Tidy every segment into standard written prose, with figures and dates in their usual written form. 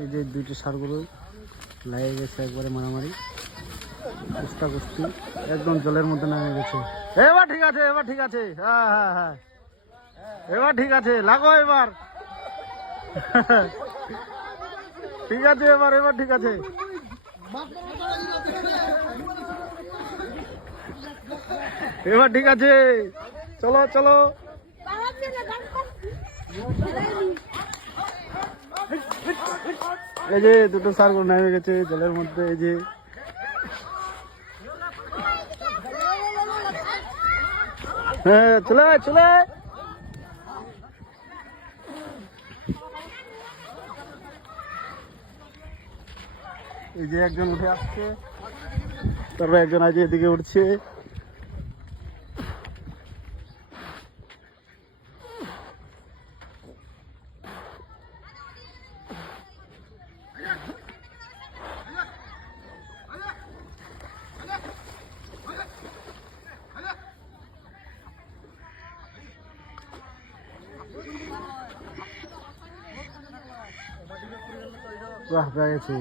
এই যে দুইটি সারগুলো লেগে গেছে একবারে মারামারি কুস্তা কুস্তি একদম জলের মধ্যে নামে গেছে। এবার ঠিক আছে, এবার ঠিক আছে, হ্যাঁ হ্যাঁ হ্যাঁ, এবার ঠিক আছে, লাগো এবার। ঠিক আছে, এবার এবার ঠিক আছে। এবার ঠিক আছে, চলো চলো। এই যে দুটো সারগুলো নেমে গেছে জলের মধ্যে। এই যে হ্যাঁ, চলে চলে। এই যে একজন উঠে আসছে, তারপর একজন আজ এদিকে উঠছে। বাহ, পেয়েছি।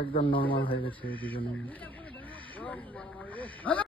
একদম নর্মাল হয়ে গেছে দুজনে।